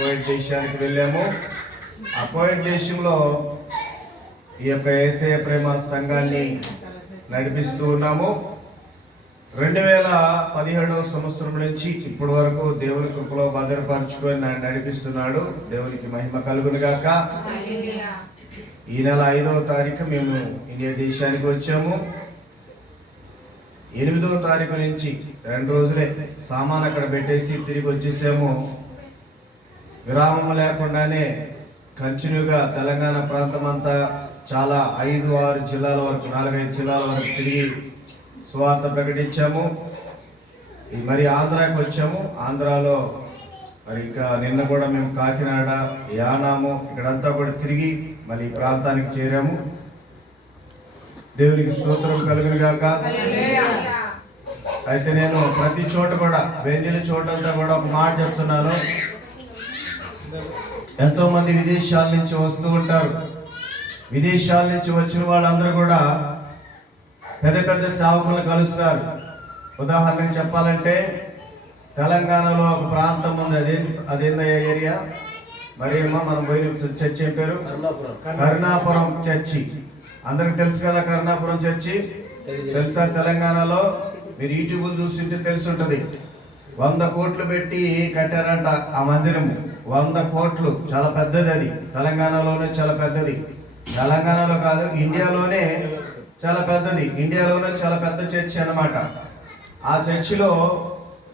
Appoint దేశానికి వెళ్ళాము. Appoint దేశంలో ఈ యొక్క ఏసయ ప్రేమ సంఘాన్ని నడిపిస్తూ ఉన్నాము. రెండు వేల పదిహేడవ సంవత్సరం నుంచి ఇప్పటి వరకు దేవుని కృపలో భద్రపరచుకొని నడిపిస్తున్నాడు. దేవునికి మహిమ కలుగును గాక. ఈ నెల ఐదవ తారీఖు మేము ఇండియా దేశానికి వచ్చాము. ఎనిమిదవ తారీఖు నుంచి రెండు రోజులే సామాన్ అక్కడ పెట్టేసి తిరిగి వచ్చేసాము. విరామం లేకుండానే కంటిన్యూగా తెలంగాణ ప్రాంతం అంతా చాలా ఐదు ఆరు జిల్లాల వరకు నాలుగైదు జిల్లాల వరకు తిరిగి సువార్త ప్రకటించాము. మరి ఆంధ్రాకి వచ్చాము. ఆంధ్రాలో మరి ఇంకా నిన్న కూడా మేము కాకినాడ యానాము ఇక్కడంతా కూడా తిరిగి మళ్ళీ ఈ ప్రాంతానికి చేరాము. దేవునికి స్తోత్రం కలుగును గాక. అయితే నేను ప్రతి చోట కూడా వెన్నెల చోటంతా కూడా ఒక మాట చెప్తున్నాను. ఎంతో మంది విదేశాల నుంచి వస్తూ ఉంటారు. విదేశాల నుంచి వచ్చిన వాళ్ళందరూ కూడా పెద్ద పెద్ద సేవకులను కలుస్తారు. ఉదాహరణకు చెప్పాలంటే తెలంగాణలో ఒక ప్రాంతం ఉంది. అదే అదేందో ఏరియా? మరి ఏమో మనం పోయిన చర్చ్ ఏం పేరు? కరుణాపురం. చర్చి. అందరికి తెలుసు కదా కరుణాపురం చర్చి? తెలుసా తెలంగాణలో? మీరు యూట్యూబ్ చూస్తుంటే తెలిసి ఉంటది వంద కోట్లు పెట్టి కట్టారంట ఆ మందిరం వంద కోట్లు. చాలా పెద్దది అది. తెలంగాణలోనే చాలా పెద్దది. తెలంగాణలో కాదు ఇండియాలోనే చాలా పెద్దది. ఇండియాలోనే చాలా పెద్ద చర్చి అన్నమాట. ఆ చర్చిలో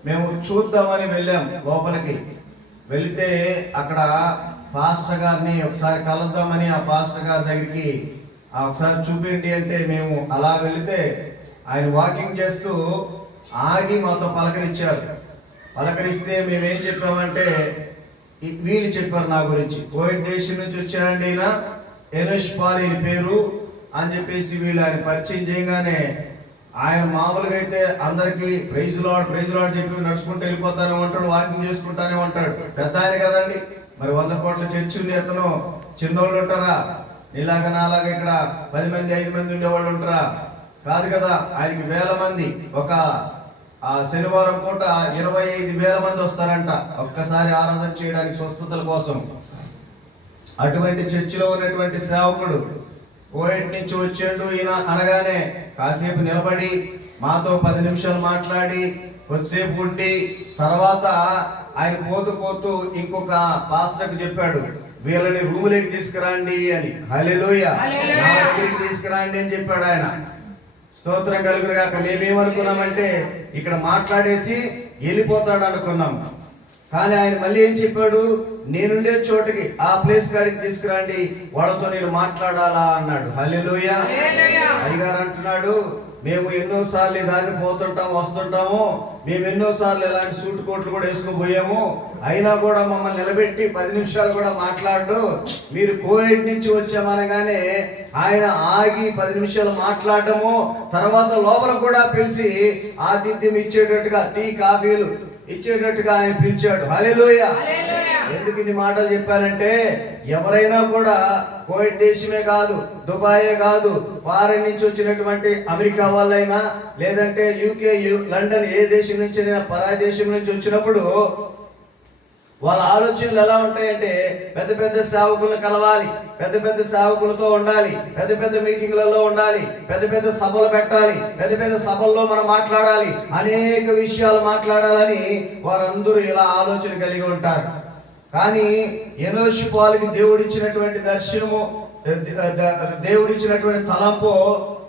మేము చూద్దామని వెళ్ళాం లోపలికి. వెళితే అక్కడ పాస్టర్ గారిని ఒకసారి కలుద్దామని ఆ పాస్టర్ గారి దగ్గరికి ఆ ఒకసారి చూపిండి అంటే మేము అలా వెళితే ఆయన వాకింగ్ చేస్తూ ఆగి మాతో పలకరించారు. పలకరిస్తే మేమేం చెప్పామంటే వీళ్ళు చెప్పారు నా గురించి. కోవిడ్ దేశం నుంచి వచ్చారండి ఈయన. ఎనుష్ పాల్ ఈయన పేరు. అని చెప్పేసి వీళ్ళు ఆయన పరిచయం చేయగానే ఆయన మామూలుగా అయితే అందరికీ ప్రైజ్ లాడ్ ప్రైజ్ లాడ్ చెప్పి నడుచుకుంటూ వెళ్ళిపోతానే ఉంటాడు వాకింగ్ చేసుకుంటానే ఉంటాడు. పెద్ద ఆయన కదండి. మరి వంద కోట్ల చర్చి ఉంది అతను. చిన్నోళ్ళు ఉంటారా? నీలాగా నాలాగా ఇక్కడ పది మంది ఐదు మంది ఉండేవాళ్ళు ఉంటారా? కాదు కదా ఆయనకి వేల మంది. ఒక ఆ శనివారం పూట ఇరవై ఐదు వేల మంది వస్తారంట. ఒక్కసారి ఆరాధన చేయడానికి స్వస్థతల కోసం. అటువంటి చర్చిలో ఉన్నటువంటి సేవకుడు కోయట్ నుంచి వచ్చాడు ఈయన అనగానే కాసేపు నిలబడి మాతో పది నిమిషాలు మాట్లాడి కొద్దిసేపు ఉండి తర్వాత ఆయన పోతూ పోతూ ఇంకొక పాస్టర్కి చెప్పాడు వీళ్ళని రూములోకి తీసుకురండి అని. దగ్గరికి తీసుకురండి అని చెప్పాడు ఆయన. స్తోత్రం కలుగురు కాక మేమేమనుకున్నామంటే ఇక్కడ మాట్లాడేసి వెళ్ళిపోతాడు అనుకున్నాం కానీ ఆయన మళ్ళీ ఏం చెప్పాడు? నేనుండే చోటకి ఆ ప్లేస్ కాడికి తీసుకురండి వాళ్ళతో నేను మాట్లాడాలా అన్నాడు. హల్లెలూయ. అయ్యగారు అంటున్నాడు మేము ఎన్నో సార్లు దాన్ని పోతుంటాం వస్తుంటాము. మేము ఎన్నో సార్లు ఇలాంటి సూట్ కోట్లు కూడా వేసుకుని పోయాము. అయినా కూడా మమ్మల్ని నిలబెట్టి పది నిమిషాలు కూడా మాట్లాడు మీరు కోవిడ్ నుంచి వచ్చామనగానే ఆయన ఆగి పది నిమిషాలు మాట్లాడటము తర్వాత లోపల కూడా పిలిచి ఆతిథ్యం ఇచ్చేటట్టుగా టీ కాఫీలు ఇచ్చేటట్టుగా ఆయన పిలిచాడు. హలే ఎందుకు ఇన్ని మాటలు చెప్పారంటే ఎవరైనా కూడా కోవిడ్ దేశమే కాదు దుబాయే కాదు ఫారెన్ నుంచి వచ్చినటువంటి అమెరికా వాళ్ళైనా లేదంటే యూకే లండన్ ఏ దేశం నుంచి పరాయి దేశం నుంచి వచ్చినప్పుడు వాళ్ళ ఆలోచనలు ఎలా ఉంటాయంటే పెద్ద పెద్ద సేవకులను కలవాలి పెద్ద పెద్ద సేవకులతో ఉండాలి పెద్ద పెద్ద మీటింగ్లలో ఉండాలి పెద్ద పెద్ద సభలు పెట్టాలి పెద్ద పెద్ద సభల్లో మనం మాట్లాడాలి అనేక విషయాలు మాట్లాడాలని వారందరూ ఇలా ఆలోచన కలిగి ఉంటారు. కానీ ఎనోషి పాలకి దేవుడిచ్చినటువంటి దర్శనము దేవుడిచ్చినటువంటి తలంపు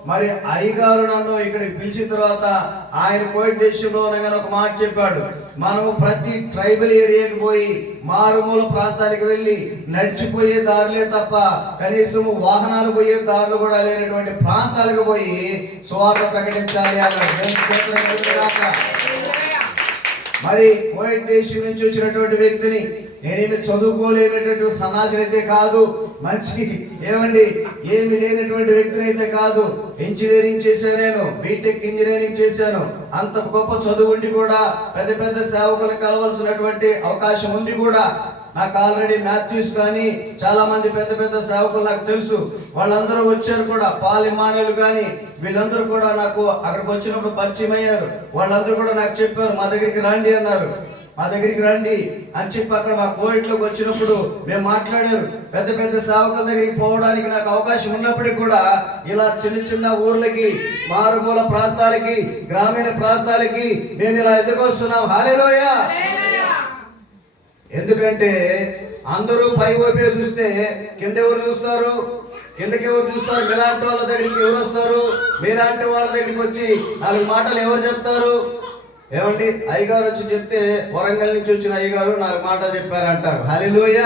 మరి అయ్యగారు నన్ను ఇక్కడికి పిలిచిన తర్వాత ఆయన కోవిడ్ దేశంలో ఉండగానే ఒక మాట చెప్పాడు. మనము ప్రతి ట్రైబల్ ఏరియాకి పోయి మారుమూల ప్రాంతానికి వెళ్ళి నడిచిపోయే దారులే తప్ప కనీసం వాహనాలు పోయే దారులు కూడా లేనటువంటి ప్రాంతాలకు పోయి సువార్త ప్రకటించాలి అన్నాడు. మరి కోవిడ్ దేశం నుంచి వచ్చినటువంటి వ్యక్తిని నేనేమి చదువుకోలేనటువంటి సన్నాసిని అయితే కాదు మంచి ఏమండి ఏమి లేనటువంటి వ్యక్తిని అయితే కాదు. ఇంజనీరింగ్ చేశాను నేను బీటెక్ ఇంజనీరింగ్ చేశాను. అంత గొప్ప చదువు ఉండి కూడా పెద్ద పెద్ద సేవకులు కలవలసినటువంటి అవకాశం ఉంది కూడా. నాకు ఆల్రెడీ మాథ్యూస్ కానీ చాలా మంది పెద్ద పెద్ద సేవకులు నాకు తెలుసు. వాళ్ళందరూ వచ్చారు కూడా పాలిమానులు కానీ వీళ్ళందరూ కూడా నాకు అక్కడికి వచ్చినప్పుడు పరిచయం అయ్యారు. వాళ్ళందరూ కూడా నాకు చెప్పారు మా దగ్గరికి రండి అన్నారు. మా దగ్గరికి రండి అని చెప్పి అక్కడ మా కోవిడ్లోకి వచ్చినప్పుడు మేము మాట్లాడారు. పెద్ద పెద్ద సేవకుల దగ్గరికి పోవడానికి నాకు అవకాశం ఉన్నప్పటికీ కూడా ఇలా చిన్న చిన్న ఊర్లకి మారుమూల ప్రాంతాలకి గ్రామీణ ప్రాంతాలకి మేము ఇలా ఎందుకు వస్తున్నాం? హాలేలోయ ఎందుకంటే అందరూ పై వైపే చూస్తే కింద ఎవరు చూస్తారు? కిందకి ఎవరు చూస్తారు? మీలాంటి వాళ్ళ దగ్గరికి ఎవరు వస్తారు? మీలాంటి వాళ్ళ దగ్గరికి వచ్చి నాలుగు మాటలు ఎవరు చెప్తారు? ఏమండి? అయ్యగారు వచ్చి చెప్తే వరంగల్ నుంచి వచ్చిన అయ్యగారు నాలుగు మాటలు చెప్పారంటారు. హలిలోయ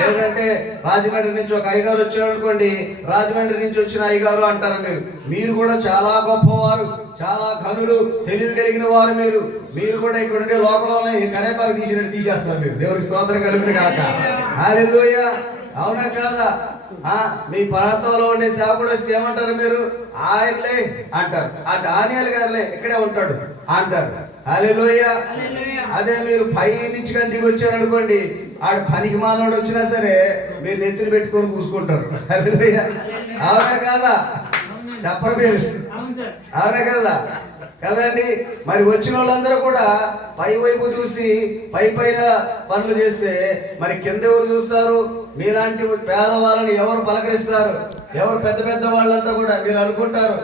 లేదంటే రాజమండ్రి నుంచి ఒక అయ్యగారు వచ్చారు అనుకోండి రాజమండ్రి నుంచి వచ్చిన అయ్యగారు అంటారు మీరు. మీరు కూడా చాలా గొప్పవారు చాలా ఘనులు తెలివి కలిగిన వారు మీరు. మీరు కూడా ఇక్కడ ఉండే లోకంలో ఈ కరేపాకు తీసినట్టు తీసేస్తారు మీరు. దేవునికి స్తోత్రం కలిగిన కాక హల్లెలూయ. అవునా కాదా? ఆ, మీ ప్రాంతంలో ఉండే సేవకుడు వస్తే ఏమంటారు మీరు? ఆయనలే అంటారు. ఆ డానియల్ గారులే ఇక్కడే ఉంటాడు అంటారు. హల్లెలూయ. అదే మీరు పై నుంచి కానీ దిగి వచ్చారు అనుకోండి ఆడు పనికి మాలోడు వచ్చినా సరే మీరు నెత్తిని పెట్టుకొని కూసుకుంటారు. అవునా కాదా? చెప్పరు మీరు. అవునా కదా? కదండి మరి వచ్చిన వాళ్ళందరూ కూడా పై వైపు చూసి పై పైన పనులు చేస్తే మరి కింద ఎవరు చూస్తారు? మీలాంటి పేదవాళ్ళని ఎవరు పలకరిస్తారు? ఎవరు పెద్ద పెద్ద వాళ్ళంతా కూడా మీరు అనుకుంటారు.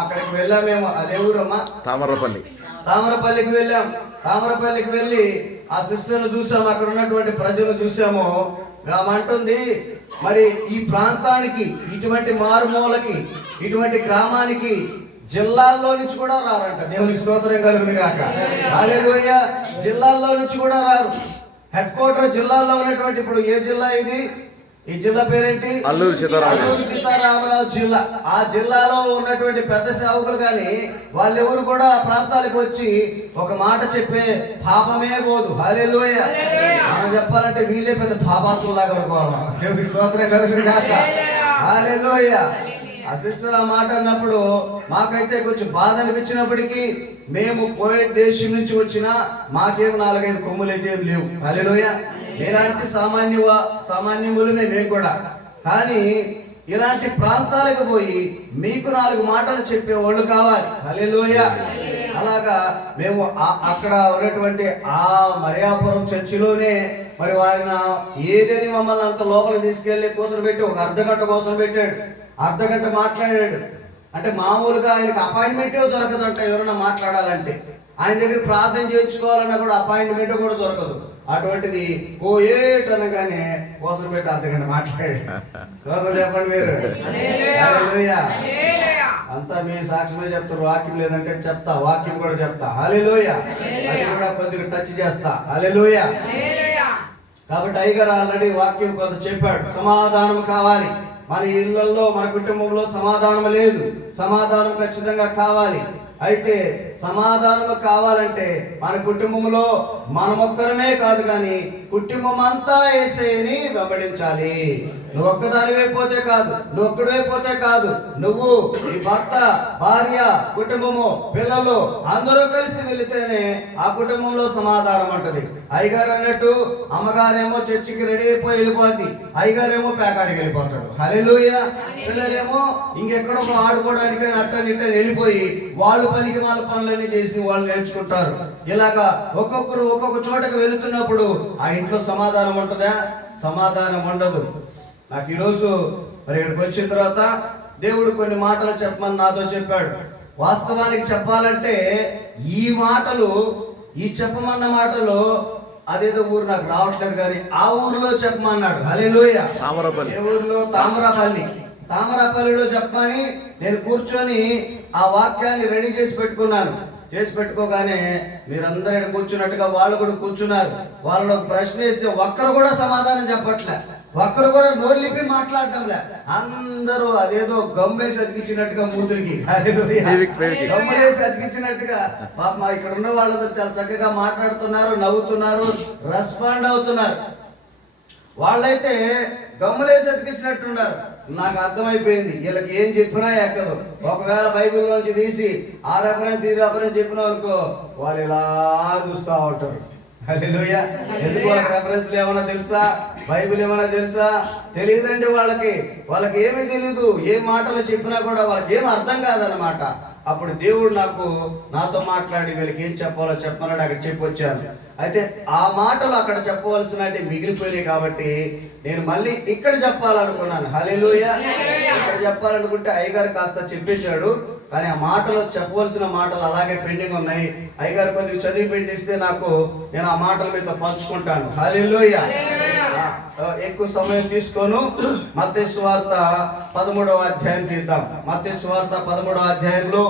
అక్కడికి వెళ్ళాం మేము. అదే ఊరమ్మా? తామరపల్లి. తామరపల్లికి వెళ్ళాం. తామరపల్లికి వెళ్ళి ఆ సిస్టర్ను చూసాము. అక్కడ ఉన్నటువంటి ప్రజలు చూసాము. అంటుంది మరి ఈ ప్రాంతానికి ఇటువంటి మారుమూలకి ఇటువంటి గ్రామానికి జిల్లాల్లో నుంచి కూడా రారంట. దేవునికి స్తోత్రం కలుగును కాక హల్లెలూయ. జిల్లాల్లో నుంచి కూడా రారు. హెడ్ క్వార్టర్ జిల్లాలో ఉన్నటువంటి ఇప్పుడు ఏ జిల్లా ఇది? ఈ జిల్లా పేరేంటి? అల్లూరు సీతారామరాజు. అల్లూరు సీతారామరాజు జిల్లా. ఆ జిల్లాలో ఉన్నటువంటి పెద్ద సేవకులు కానీ వాళ్ళెవరు కూడా ఆ ప్రాంతాలకు వచ్చి ఒక మాట చెప్పే పాపమే పోదు. హల్లెలూయ. మనం చెప్పాలంటే వీళ్ళే పెద్ద పాపాత్తులాగా అనుకోవాలి? స్తోత్రం కలుగును గాక. హల్లెలూయ. ఆ సిస్టర్ ఆ మాట అన్నప్పుడు మాకైతే కొంచెం బాధ అనిపించినప్పటికీ మేము పోయే దేశం నుంచి వచ్చినా మాకేం నాలుగైదు కొమ్ములు అయితే ఏం లేవు. హల్లెలూయ. ఇలాంటి సామాన్య సామాన్యములమే మేము కూడా. కానీ ఇలాంటి ప్రాంతాలకు పోయి మీకు నాలుగు మాటలు చెప్పే వాళ్ళు కావాలి. హల్లెలూయ. అలాగా మేము అక్కడ ఉన్నటువంటి ఆ మరియాపురం చర్చిలోనే మరి వారిని ఏదని మమ్మల్ని అంత లోపలికి తీసుకెళ్ళి కోసం పెట్టి ఒక అర్ధ గంట కోసం పెట్టాడు. అర్ధ గంట మాట్లాడాడు. అంటే మామూలుగా ఆయనకి అపాయింట్మెంటే దొరకదంట ఎవరైనా మాట్లాడాలంటే. ఆయన దగ్గర ప్రార్థన చేయించుకోవాలన్నా కూడా అపాయింట్మెంట్ కూడా దొరకదు. అటువంటిది ఓ ఏట్ అనగానే కోసం పెట్టి అర్ధ గంట మాట్లాడాడు. స్తోత్రం చెప్పండి మీరు. అంతా మీ సాక్ష్యమే చెప్తారు. వాక్యం లేదంటే చెప్తా. వాక్యం కూడా చెప్తా. హల్లెలూయ. అది కూడా కొద్దిగా టచ్ చేస్తా. హల్లెలూయ. కాబట్టి అయ్యగారు ఆల్రెడీ వాక్యం కొంత చెప్పాడు. సమాధానం కావాలి. మన ఇళ్ళలో మన కుటుంబంలో సమాధానం లేదు. సమాధానం ఖచ్చితంగా కావాలి. అయితే సమాధానం కావాలంటే మన కుటుంబంలో మనమొక్కరమే కాదు కానీ కుటుంబం అంతా ఏసైని వెంబడించాలి. నువ్వు ఒక్కదానివే కాదు నువ్వు ఒక్కడైపోతే కాదు నువ్వు నీ భర్త భార్య కుటుంబము పిల్లలు అందరూ కలిసి వెళితేనే ఆ కుటుంబంలో సమాధానం అంటది అయ్యగారు అన్నట్టు అమ్మగారేమో చర్చికి రెడీ అయిపోయి వెళ్ళిపోద్ది అయ్యగారేమో పేకాడికి వెళ్ళిపోతాడు. హల్లెలూయ. పిల్లలేమో ఇంకెక్కడో ఆడుకోవడానికి అట్ట నిట్ట వెళ్ళిపోయి వాళ్ళు పనికి వాళ్ళ పనులన్నీ చేసి వాళ్ళు నేర్చుకుంటారు. ఇలాగా ఒక్కొక్కరు ఒక్కొక్క చోటకు వెళుతున్నప్పుడు ఆ ఇంట్లో సమాధానం ఉంటుందా? సమాధానం ఉండదు. నాకు ఈరోజు మరి ఇక్కడికి వచ్చిన తర్వాత దేవుడు కొన్ని మాటలు చెప్పమని నాతో చెప్పాడు. వాస్తవానికి చెప్పాలంటే ఈ మాటలు ఈ చెప్పమన్న మాటలు అదేదో ఊరు నాకు రావట్లేదు కానీ ఆ ఊరిలో చెప్పమన్నాడు. హల్లెలూయా. తామరపల్లి. ఏ ఊరిలో? తామరాపల్లి. తామరాపల్లిలో చెప్పమని నేను కూర్చొని ఆ వాక్యాన్ని రెడీ చేసి పెట్టుకున్నాను. చేసి పెట్టుకోగానే మీరందరూ ఇక్కడ కూర్చున్నట్టుగా వాళ్ళు కూడా కూర్చున్నారు. వాళ్ళని ఒక ప్రశ్న వేస్తే ఒక్కరు కూడా సమాధానం చెప్పట్లే. ఒక్కరు కూడా నోర్లిపి మాట్లాడటంలే. అందరూ అదేదో గమ్మేసి అతికించినట్టుగా మూతులకి. గమ్మలేసి అతికించినట్టుగా. పాప ఇక్కడ ఉన్న వాళ్ళతో చాలా చక్కగా మాట్లాడుతున్నారు నవ్వుతున్నారు రెస్పాండ్ అవుతున్నారు. వాళ్ళైతే గమ్ములేసి అతికించినట్టున్నారు. నాకు అర్థమైపోయింది. వీళ్ళకి ఏం చెప్పినా ఎక్కదు. ఒకవేళ బైబిల్లోంచి తీసి ఆ రెఫరెన్స్ ఈ రెఫరెన్స్ చెప్పిన అనుకో వాళ్ళు ఇలా చూస్తా ఉంటారు. హల్లెలూయా. ఎందుకు వాళ్ళకి రెఫరెన్స్లు ఏమైనా తెలుసా? బైబిల్ ఏమైనా తెలుసా? తెలియదండి వాళ్ళకి. వాళ్ళకి ఏమీ తెలియదు ఏ మాటలు చెప్పినా కూడా వాళ్ళకి ఏం అర్థం కాదనమాట అప్పుడు దేవుడు నాకు నాతో మాట్లాడి వీళ్ళకి ఏం చెప్పాలో చెప్పమన్నాడు అక్కడ చెప్పి వచ్చాను. అయితే ఆ మాటలు అక్కడ చెప్పవలసినవి మిగిలిపోయినాయి కాబట్టి నేను మళ్ళీ ఇక్కడ చెప్పాలనుకున్నాను. హల్లెలూయా. ఇక్కడ చెప్పాలనుకుంటే అయ్యగారు కాస్త చెప్పేశాడు కానీ ఆ మాటలు చెప్పవలసిన మాటలు అలాగే పెండింగ్ ఉన్నాయి. అయ్యగారు కొద్దిగా చదివి పెట్టిస్తే నాకు నేను ఆ మాటల మీద పంచుకుంటాను. హల్లెలూయా. ఆ, ఎక్కువ సమయం తీసుకోను మత్తయి సువార్త పదమూడవ అధ్యాయం తీద్దాం. మత్తయి సువార్త పదమూడవ అధ్యాయంలో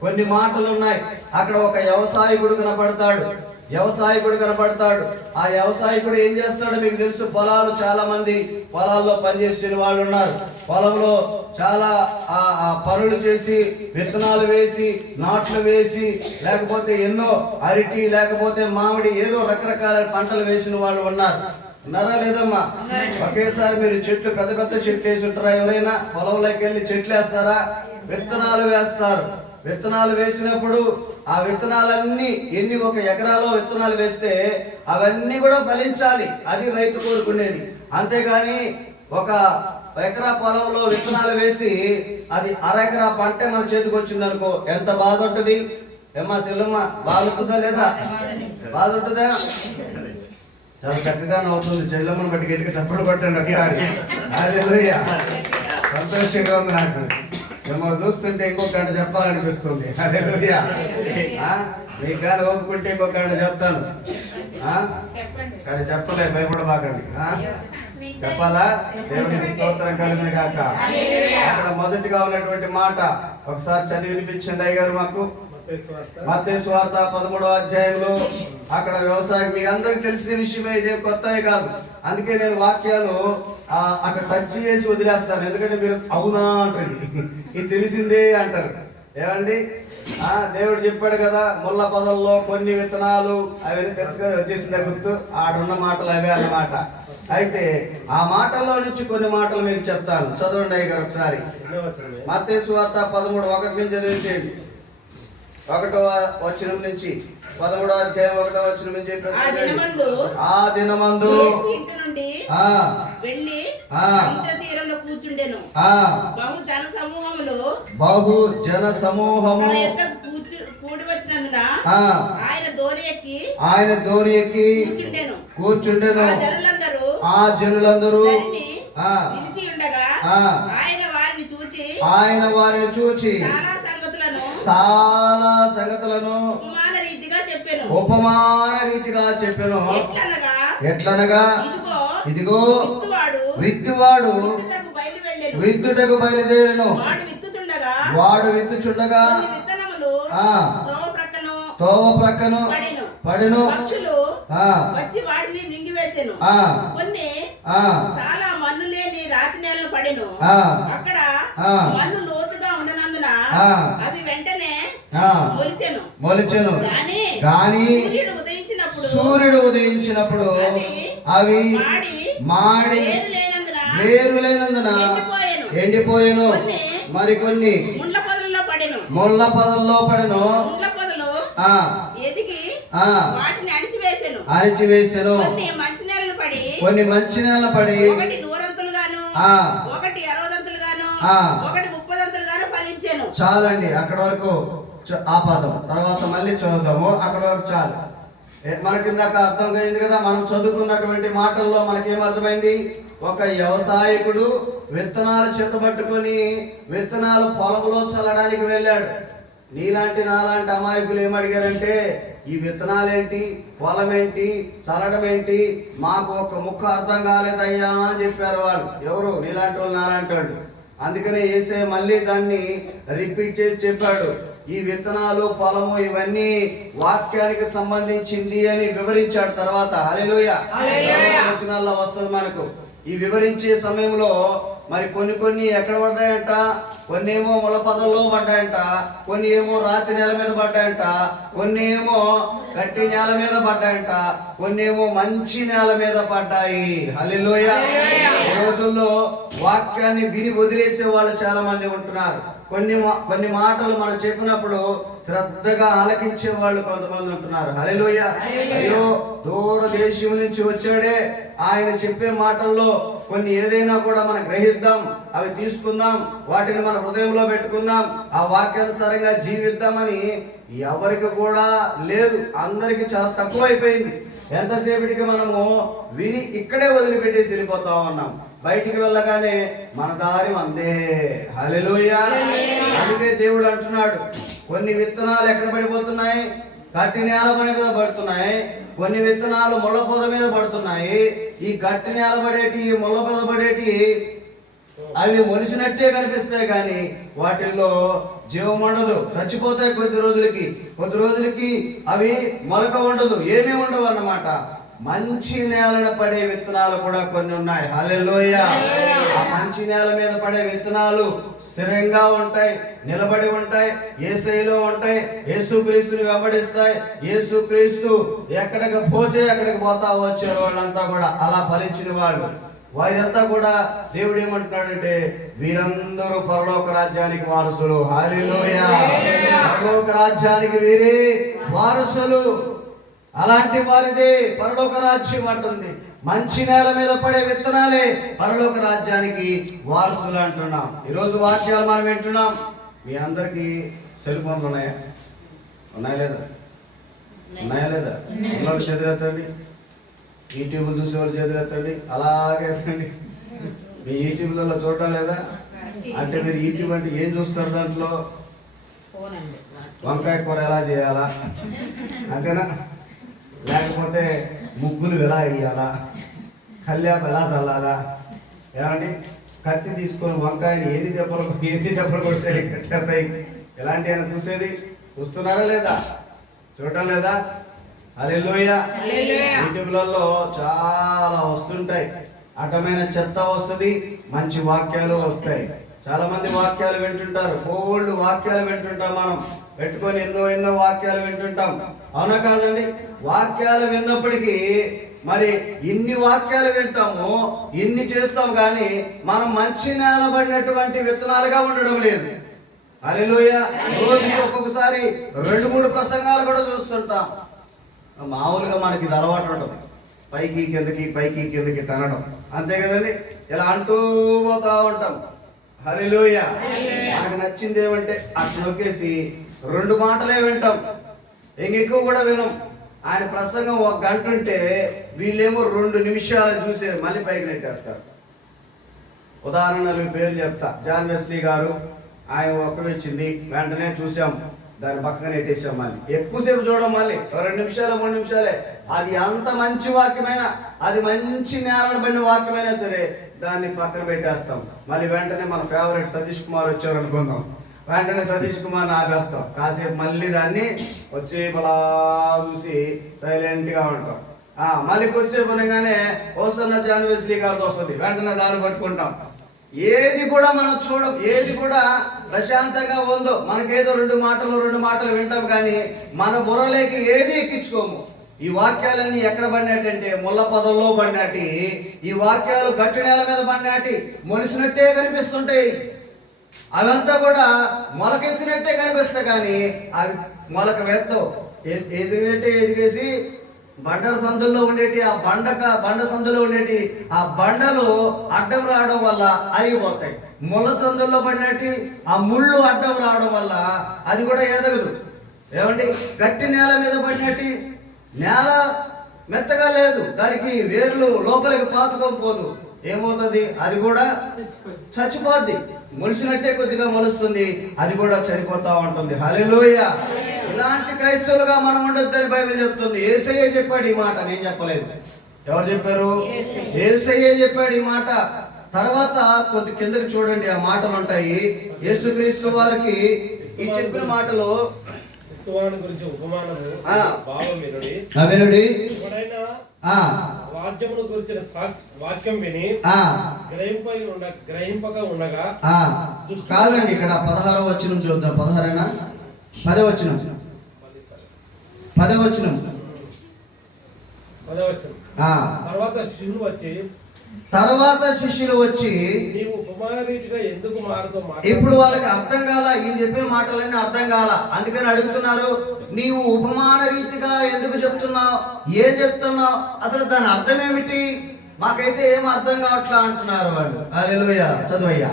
కొన్ని మాటలు ఉన్నాయి. అక్కడ ఒక వ్యవసాయకుడు కనపడతాడు. వ్యవసాయకుడు కనపడతాడు. ఆ వ్యవసాయకుడు ఏం చేస్తాడో మీకు తెలుసు. పొలాలు చాలా మంది పొలాల్లో పనిచేసిన వాళ్ళు ఉన్నారు. పొలంలో చాలా ఆ పనులు చేసి విత్తనాలు వేసి నాట్లు వేసి లేకపోతే ఎన్నో అరటి లేకపోతే మామిడి ఏదో రకరకాల పంటలు వేసిన వాళ్ళు ఉన్నారు. ఉన్నారా లేదమ్మా? ఒకేసారి మీరు చెట్లు పెద్ద పెద్ద చెట్లు వేసి ఉంటారా? ఎవరైనా పొలంలోకి వెళ్ళి చెట్లు వేస్తారా? విత్తనాలు వేస్తారు. విత్తనాలు వేసినప్పుడు ఆ విత్తనాలన్నీ ఎన్ని ఒక ఎకరాలో విత్తనాలు వేస్తే అవన్నీ కూడా ఫలించాలి. అది రైతు కోరుకునేది. అంతేగాని ఒక ఎకరా పొలంలో విత్తనాలు వేసి అది అర ఎకరా పంట మన చేతికి వచ్చింది అనుకో ఎంత బాధ ఉంటుంది? ఏమ్మా చెల్లమ్మ బాధ ఉంటుందా లేదా. బాధ ఉంటుందా? చాలా చక్కగా నవ్వుతుంది. చెల్లమ్మని బట్టి గట్టిగా చప్పట్లు కొట్టండి ఒకసారి. సంతోషంగా ఉంది నాకు. మిమ్మల్ని చూస్తుంటే ఇంకొక గంట చెప్పాలనిపిస్తుంది. ఆ? మీకు కానీ ఓపుకుంటే ఇంకొక గంట చెప్తాను? కానీ చెప్పలే భయపడబాకండి? చెప్పాలా? దేవునికి స్తోత్రం కలిగిన కాక అక్కడ మొదటిగా ఉన్నటువంటి మాట ఒకసారి చదివి వినిపించండి అయ్యగారు మాకు. స్వార్థ పదమూడవ అధ్యాయంలో అక్కడ వ్యవసాయం మీకు అందరికి తెలిసిన విషయమే ఇదే కొత్తవి కాదు. అందుకే నేను వాక్యాలు అక్కడ టచ్ చేసి వదిలేస్తాను. ఎందుకంటే మీరు అవునా అంటారు. ఇది తెలిసిందే అంటారు. ఏమండి? ఆ దేవుడు చెప్పాడు కదా ముళ్ళ పొదల్లో కొన్ని విత్తనాలు అవన్నీ తెలుసు కదా వచ్చేసిందా గుర్తు? ఆడున్న మాటలు అవే అన్నమాట. అయితే ఆ మాటల్లో నుంచి కొన్ని మాటలు మీకు చెప్తాను. చదవండి అయ్య గారు ఒకసారి మత్తయి సువార్త పదమూడు ఒకటి నుంచి చదివేసేయండి. ఒకటో వచనం నుంచి పదమూడో అధ్యాయం ఒకటో వచనం నుంచి ఆ దినమందు వెళ్ళి. సముద్ర తీరంలో కూర్చుండెను ఆ బహు జన సమూహములు బహు జన సమూహము కూడి వచ్చినందున ఆయన దోరి ఎక్కి ఆయన ధోని ఎక్కి కూర్చుండెను కూర్చుండెను జనులందరూ ఆ జనులందరూ నిలిచి ఉండగా ఆ. ఆయన వారిని చూచి ఆయన వారిని చూచి చాలా చాలా సంగతులను ఉపమాన రీతిగా చెప్పాను. ఉపమాన రీతిగా చెప్పెను. ఎట్లనగా? ఇదిగో విత్తువాడు విత్తుటకు బయలు వెళ్ళెను విత్తుటకు బయలుదేరెను. వాడు విత్తుచుండగా తోవ ప్రక్కను పడెను. పడెను. పక్షులు వచ్చి వాటిని మింగివేసెను. ఆ కొన్ని ఆ చాలా మన్ను లేని రాతి నేలను పడెను. అక్కడ. మన్ను లోతుగా ఉండనందున. అవి మొలిచెను. మొలిచెను. గాని సూర్యుడు ఉదయించినప్పుడు సూర్యుడు ఉదయించినప్పుడు అవి మాడి వేరు లేనందున ఎండిపోయెను. ఎండిపోయెను. కొన్ని మరికొన్ని పడెను. ముళ్ళ పడెను. పొదలు అణిచివేసెను. అణిచివేసెను. కొన్ని మంచి నేలను పడి కొన్ని మంచి నెల పడి ఒకటి దూరంతులుగాను ఆ. ఒకటి అరవదంతులుగాను ఆ. ఒకటి ముప్పదంతులుగాను ఫలించెను. చాలండి అక్కడ వరకు. చ- పదం. తర్వాత మళ్ళీ చదువుదాము. అక్కడ వరకు చాలు. మనకి ఇందాక అర్థం అయింది కదా మనం చదువుకున్నటువంటి మాటల్లో మనకేం అర్థమైంది ఒక వ్యవసాయకుడు విత్తనాలు చెత్తబట్టుకొని విత్తనాలు పొలంలో చల్లడానికి వెళ్ళాడు. నీలాంటి నాలాంటి అమాయకులు ఏమడిగారంటే ఈ విత్తనాలేంటి? పొలం ఏంటి చల్లడం ఏంటి మాకు ఒక ముక్క అర్థం కాలేదయ్యా అని చెప్పారు వాళ్ళు. ఎవరు? నీలాంటి వాళ్ళు నాలాంటి వాళ్ళు. అందుకనే ఏసే మళ్ళీ దాన్ని రిపీట్ చేసి చెప్పాడు. ఈ విత్తనాలు పొలము ఇవన్నీ వాక్యానికి సంబంధించింది అని వివరించాడు తర్వాత. వచనాల్లో వస్తుంది మనకు. ఈ వివరించే సమయంలో మరి కొన్ని కొన్ని ఎక్కడ పడ్డాయంట? కొన్ని ఏమో ముల పదల్లో పడ్డాయంట. కొన్ని ఏమో రాతి నేల మీద పడ్డాయంట. కొన్ని ఏమో గట్టి నేల మీద పడ్డాయంట. కొన్ని ఏమో మంచి నేల మీద పడ్డాయి. హల్లెలూయా. ఈ రోజుల్లో వాక్యాన్ని విని వదిలేసే వాళ్ళు చాలా మంది ఉంటున్నారు. కొన్ని కొన్ని మాటలు మనం చెప్పినప్పుడు శ్రద్ధగా ఆలకించే వాళ్ళు కొంతమంది ఉంటున్నారు. హల్లెలూయా. అయ్యో దూర దేశం నుంచి వచ్చాడే. ఆయన చెప్పే మాటల్లో కొన్ని ఏదైనా కూడా మనం గ్రహిద్దాం అవి తీసుకుందాం వాటిని మన హృదయంలో పెట్టుకుందాం ఆ వాక్యానుసారంగా జీవిద్దామని ఎవరికి కూడా లేదు. అందరికి చాలా తక్కువైపోయింది. ఎంతసేపటికి మనము విని ఇక్కడే వదిలిపెట్టేసి వెళ్ళిపోతా ఉన్నాం. బయటికి వెళ్ళగానే మన దారి మందే హల్లెలూయా. అందుకే దేవుడు అంటున్నాడు కొన్ని విత్తనాలు ఎక్కడ పడిపోతున్నాయి? గట్టి నేల పని మీద పడుతున్నాయి. కొన్ని విత్తనాలు ముళ్ళ పొద మీద పడుతున్నాయి. ఈ గట్టి నేల పడేటి ఈ ముళ్ళ పొద పడేటి అవి మొలిసినట్టే కనిపిస్తాయి కానీ వాటిల్లో జీవం ఉండదు. చచ్చిపోతాయి కొద్ది రోజులకి. కొద్ది రోజులకి అవి మొలక ఉండదు. ఏమీ ఉండవు అన్నమాట. మంచి నేలన పడే విత్తనాలు కూడా కొన్ని ఉన్నాయి. హల్లెలూయ. ఆ మంచి నేల మీద పడే విత్తనాలు స్థిరంగా ఉంటాయి నిలబడి ఉంటాయి ఏసైలో ఉంటాయి యేసుక్రీస్తుని వెంబడిస్తాయి. యేసుక్రీస్తు ఎక్కడికి పోతే అక్కడికి పోతా వచ్చారు వాళ్ళంతా కూడా అలా ఫలించిన వాళ్ళు. వారంతా కూడా దేవుడు ఏమంటున్నాడంటే వీరందరూ పరలోక రాజ్యానికి వారసులు. హాలిలోయ పరలోక రాజ్యానికి వీరే వారసులు. అలాంటి వారిదే పరలోక రాజ్యం అంటుంది. మంచి నేల మీద పడే విత్తనాలే పరలోక రాజ్యానికి వారసులు అంటున్నాం. ఈరోజు వాక్యాలు మనం వింటున్నాం. మీ అందరికీ సెల్ ఫోన్లు ఉన్నాయా? ఉన్నాయా లేదా? ఉన్నాయా లేదా? ఉన్నోళ్ళు చదివేస్తండి. యూట్యూబ్ చూసేవాళ్ళు చదివేస్తండి. అలాగే మీ యూట్యూబ్లలో చూడడం లేదా? అంటే మీరు యూట్యూబ్ అంటే ఏం చూస్తారు దాంట్లో? వంకాయ కూర ఎలా చేయాలా? అంతేనా? లేకపోతే ముగ్గులు ఎలా వేయాలా? కళ్యాణం ఎలా చల్లాలా? ఏమండి? కత్తి తీసుకొని వంకాయని ఎన్ని దెబ్బలు ఎన్ని దెబ్బలు కొడితే కట్టేస్తాయి ఎలాంటి అయినా చూసేది? చూస్తున్నారా లేదా? చూడటం లేదా? అరే లోయ యూట్యూబ్లలో చాలా వస్తుంటాయి. అటమైన చెత్త వస్తుంది మంచి వాక్యాలు వస్తాయి. చాలా మంది వాక్యాలు వింటుంటారు. కోల్డ్ వాక్యాలు వింటుంటాం మనం. పెట్టుకొని ఎన్నో ఎన్నో వాక్యాలు వింటుంటాం. అవునా కాదండి? వాక్యాలు విన్నప్పటికీ మరి ఇన్ని వాక్యాలు వింటాము ఇన్ని చేస్తాం కానీ మనం మంచి నేలబడినటువంటి విత్తనాలుగా ఉండడం లేదు. అలెలుయ రోజుకి ఒక్కొక్కసారి రెండు మూడు ప్రసంగాలు కూడా చూస్తుంటాం. మామూలుగా మనకి ఇది అలవాటు ఉంటుంది పైకి కిందకి పైకి కిందకి అనడం అంతే కదండి? ఇలా అంటూ పోతా ఉంటాం. హలిలోయ మనకు నచ్చింది ఏమంటే అట్లా నొక్కేసి రెండు మాటలే వింటాం. ఇంకెక్కువ కూడా వినం. ఆయన ప్రసంగం ఒక గంట ఉంటే వీళ్ళేమో రెండు నిమిషాలు చూసే మళ్ళీ పైకి నెట్టేస్తారు. ఉదాహరణలు పేరు చెప్తా. జాన్ వెస్లీ గారు ఆయన ఒక్క వచ్చింది. వెంటనే చూసాం. దాని పక్కన నెట్టేసాం మళ్ళీ. ఎక్కువసేపు చూడడం మళ్ళీ. రెండు నిమిషాలు మూడు నిమిషాలే. అది అంత మంచి వాక్యమైన అది మంచి నేలను పడిన వాక్యమైనా సరే దాన్ని పక్కన పెట్టేస్తాం. మళ్ళీ వెంటనే మన ఫేవరెట్ సతీష్ కుమార్ వచ్చారు అనుకుందాం వెంటనే సతీష్ కుమార్ని ఆపేస్తాం. కాసేపు మళ్ళీ దాన్ని వచ్చే పలా చూసి సైలెంట్గా ఉంటాం. ఆ, మళ్ళీ కొద్దిసేపు అనగానే వస్తున్న జాన్ వెస్లీ గారితో వస్తుంది. వెంటనే దాన్ని పట్టుకుంటాం. ఏది కూడా మనం చూడం ఏది కూడా ప్రశాంతంగా ఉందో మనకేదో రెండు మాటలు రెండు మాటలు వింటాం కానీ మన బుర్రలోకి ఏది ఎక్కించుకోము. ఈ వాక్యాలన్నీ ఎక్కడ పడినాటంటే ముళ్ళ పదంలో పడినాటి ఈ వాక్యాలు గట్టి నేల మీద పడినాటి మొలిసినట్టే కనిపిస్తుంటాయి. అవంతా కూడా మొలకెత్తినట్టే కనిపిస్తాయి కానీ అవి మొలక వెత్తవు ఎ- ఎదిగేసి బండల సందుల్లో ఉండేటి ఆ బండక బండ సందులో ఉండేటి ఆ బండలు అడ్డం రావడం వల్ల ఆగిపోతాయి. ముళ్ళ సందుల్లో పడినట్టు ఆ ముళ్ళు అడ్డం రావడం వల్ల అది కూడా ఎదగదు. ఏమండి? గట్టి నేల మీద పడినట్టు నేల మెత్తగా లేదు. దానికి వేర్లు లోపలికి పాతుకోకపోదు ఏమవుతుంది? అది కూడా చచ్చిపోద్ది. మొలిసినట్టే కొద్దిగా మొలుస్తుంది. అది కూడా చనిపోతా ఉంటుంది. హల్లెలూయా. ఇలాంటి క్రైస్తవులుగా మనం ఉండొద్దని బైబిల్ చెప్తుంది. ఏసయ్యే చెప్పాడు ఈ మాట. నేను చెప్పలేదు. ఎవరు చెప్పారు? ఏసయ్యే. చెప్పాడు ఈ మాట. తర్వాత కొద్ది కిందకి చూడండి. ఆ మాటలు ఉంటాయి. యేసుక్రీస్తు వారికి ఈ చెప్పిన మాటలు గురించి ఉపమానము వాద్యమును గురించిన వాక్యం విని గ్రహింప ఉండ గ్రహింపక ఉండగా కాదండి ఇక్కడ పదహారవ వచ్చిన చూద్దాం. పదహారేనా? పదే వచ్చిన పదే ఆ, తర్వాత శిష్యులు వచ్చి తర్వాత శిష్యులు వచ్చి నీవు ఎందుకు మారుతో ఇప్పుడు వాళ్ళకి అర్థం కాల ఈయన చెప్పే మాటలన్నీ అర్థం కాల. అందుకని అడుగుతున్నారు నీవు ఉపమాన రీతిగా ఎందుకు చెప్తున్నావు? ఏం చెప్తున్నావు? అసలు దాని అర్థం ఏమిటి? మాకైతే ఏం అర్థం కావట్లా అంటున్నారు వాళ్ళు. చదువయ్యా.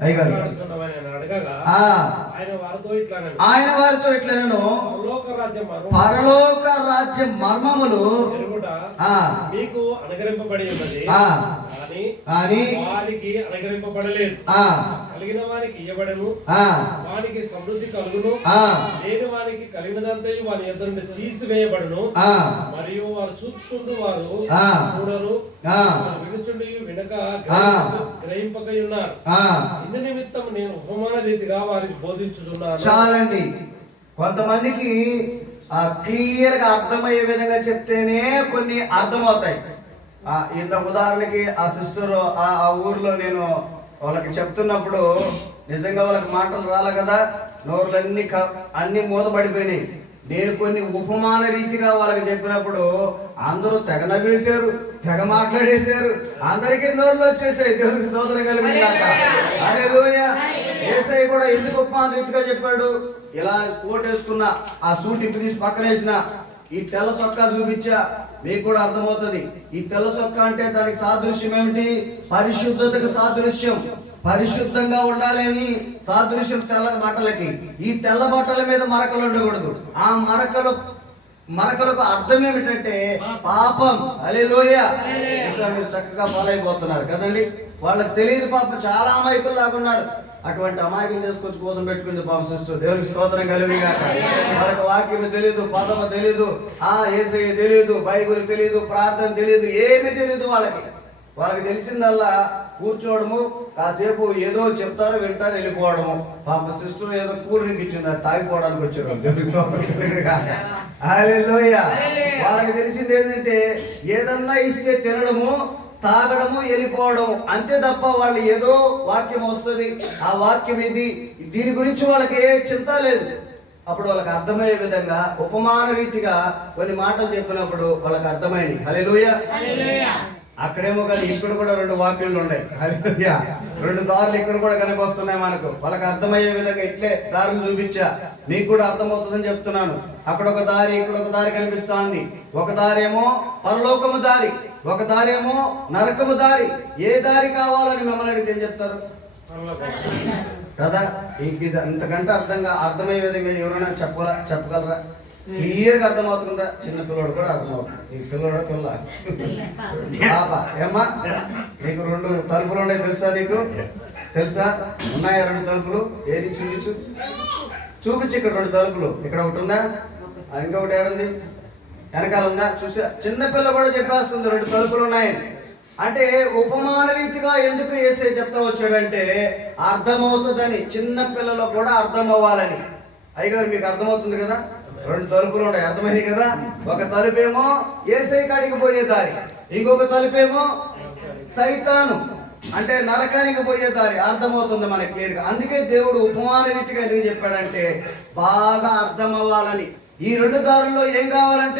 అయ్యగారు. ఆయన అడగగా ఆ, ఆయన వారితో ఇట్లా ఆయన వారితో ఇట్లా నేను పరలోక రాజ్యం మర్మములు. మీకు అనుగ్రహింపబడి ఉన్నది. కానీ వారికి అనుగ్రహింపబడలేదు. కలిగిన వానికి ఇయ్యబడను. ఆ. వానికి సమృద్ధి కలుగును. ఆ. లేని వానికి కలిగినదంతయు వాని ఎదురు నుండి తీసివేయబడును. ఆ. మరియు వారు చూచుకుంటూ వారు ఆ. చూడరు. వినుచుండి వినక. గ్రహింపకై ఉన్నారు ఆ. ఇందు నిమిత్తం నేను ఉపమాన రీతిగా వారికి బోధించుచున్నాను. చాలండి. కొంతమందికి క్లియర్గా అర్థమయ్యే విధంగా చెప్తేనే కొన్ని అర్థమవుతాయి. ఇంత ఉదాహరణకి ఆ సిస్టర్ ఆ ఆ ఊర్లో నేను వాళ్ళకి చెప్తున్నప్పుడు నిజంగా వాళ్ళకి మాటలు రాలే కదా? నోరులన్నీ క- అన్ని మూతపడిపోయినాయి. నేను కొన్ని ఉపమాన రీతిగా వాళ్ళకి చెప్పినప్పుడు అందరూ తెగ నవ్వేశారు తెగ మాట్లాడేశారు. అందరికీ నోర్లు వచ్చేసాయి. దేవునికి స్తోత్రం కలిగిందాక. అరే ఏసై కూడా ఎందుకు ఉపమాన రీతిగా చెప్పాడు? ఇలా కోట్ వేసుకున్న ఆ సూట్ ఇప్పు తీసి పక్కన వేసిన ఈ తెల్ల చొక్కా చూపించా. మీకు కూడా అర్థమవుతుంది. ఈ తెల్ల చొక్కా అంటే దానికి సాదృశ్యం ఏమిటి? పరిశుద్ధతకు సాదృశ్యం. పరిశుద్ధంగా ఉండాలని సాదృశ్యం తెల్ల బట్టలకి ఈ తెల్ల బట్టల మీద మరకలు ఉండకూడదు. ఆ మరకలు మరకలకు అర్థం ఏమిటంటే పాపం. అలే లోయ మీరు చక్కగా ఫాలో అయిపోతున్నారు కదండి? వాళ్ళకి తెలియదు పాపం. చాలా అమాయకులు లాగున్నారు అటువంటి అమాయకులు చేసుకొచ్చి కోసం పెట్టుకుంది పాపం సిస్టర్. దేవునికి స్తోత్రం కలిగిగాక వాళ్ళకి వాక్యం తెలియదు పదము తెలియదు ఆ ఏసై తెలియదు బైబిల్ తెలియదు ప్రార్థన తెలియదు ఏమీ తెలియదు వాళ్ళకి. వాళ్ళకి తెలిసిందల్లా కూర్చోవడము కాసేపు ఏదో చెప్తారు వింటారు వెళ్ళిపోవడము. పాప సిస్టర్ ఏదో డ్రింక్ ఇచ్చింది అది తాగిపోవడానికి వచ్చారు. వాళ్ళకి తెలిసింది ఏంటంటే ఏదన్నా ఇస్తే తినడము తాగడము వెళ్ళిపోవడం అంతే తప్ప వాళ్ళు ఏదో వాక్యం వస్తుంది. ఆ వాక్యం ఇది దీని గురించి వాళ్ళకి ఏ చింత లేదు. అప్పుడు వాళ్ళకి అర్థమయ్యే విధంగా ఉపమాన రీతిగా కొన్ని మాటలు చెప్పినప్పుడు వాళ్ళకి అర్థమైంది. హల్లెలూయా. అక్కడేమో కానీ ఇక్కడ కూడా రెండు వాక్యులు ఉన్నాయి రెండు దారులు ఇక్కడ కూడా కనిపిస్తున్నాయి మనకు. వాళ్ళకి అర్థమయ్యే విధంగా ఇట్లే దారులు చూపించా. మీకు కూడా అర్థమవుతుందని చెప్తున్నాను. అక్కడ ఒక దారి ఇక్కడ ఒక దారి కనిపిస్తోంది. ఒక దారి ఏమో పరలోకము దారి ఒక దారి ఏమో నరకము దారి. ఏ దారి కావాలని మిమ్మల్ని అడిగితే ఏం చెప్తారు? కదా ఇంక ఇది అంతకంటే అర్థంగా అర్థమయ్యే విధంగా ఎవరైనా చెప్పగల చెప్పగలరా? క్లియర్గా అర్థమవుతుందా? చిన్న పిల్లోడు కూడా అర్థమవుతుంది. ఈ పిల్లోడు పిల్ల? పాప. ఏమ్మా? నీకు రెండు తలుపులు ఉన్నాయి తెలుసా నీకు? తెలుసా? ఉన్నాయా రెండు తలుపులు? ఏది చూపించు? చూపించు ఇక్కడ రెండు తలుపులు. ఇక్కడ ఒకటి ఉందా? ఇంకొకటి ఏడుంది? వెనకాల ఉందా? చూసా. చిన్న పిల్ల కూడా చెప్పేస్తుంది రెండు తలుపులు ఉన్నాయి. అంటే ఉపమాన రీతిగా ఎందుకు వేసే చెప్తా వచ్చాడంటే అర్థమవుతుందని చిన్న పిల్లలో కూడా అర్థం అవ్వాలని అయ్యగారు మీకు అర్థమవుతుంది కదా? రెండు తలుపులు ఉన్నాయి అర్థమైంది కదా? ఒక తలుపేమో ఏసై కాడికి పోయే దారి. ఇంకొక తలుపేమో సైతాను. అంటే నరకానికి పోయే దారి. అర్థమవుతుంది మనకి క్లియర్గా. అందుకే దేవుడు ఉపమాన రీతిగా ఎందుకు చెప్పాడంటే బాగా అర్థం అవ్వాలని ఈ రెండు దారుల్లో ఏం కావాలంటే